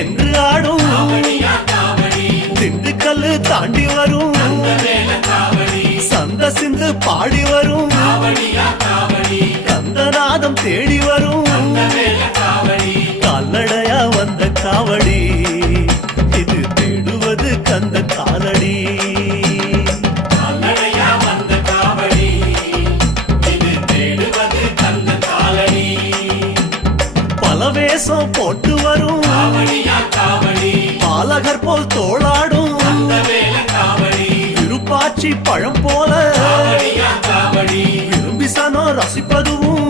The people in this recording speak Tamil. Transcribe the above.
என்று ஆடும் திண்டுக்கல் தாண்டி வரும் சந்த சிந்து பாடி வரும் கந்தநாதம் தேடி வரும் கால்நடையா வந்த காவடி இது தேடுவது கந்த காலடி பலவேசம் போட்டு வரும் பாலகர் போல் தோளாடும் திருப்பாச்சி பழம் போல விரும்பி சனம் ரசிப்பதுவும்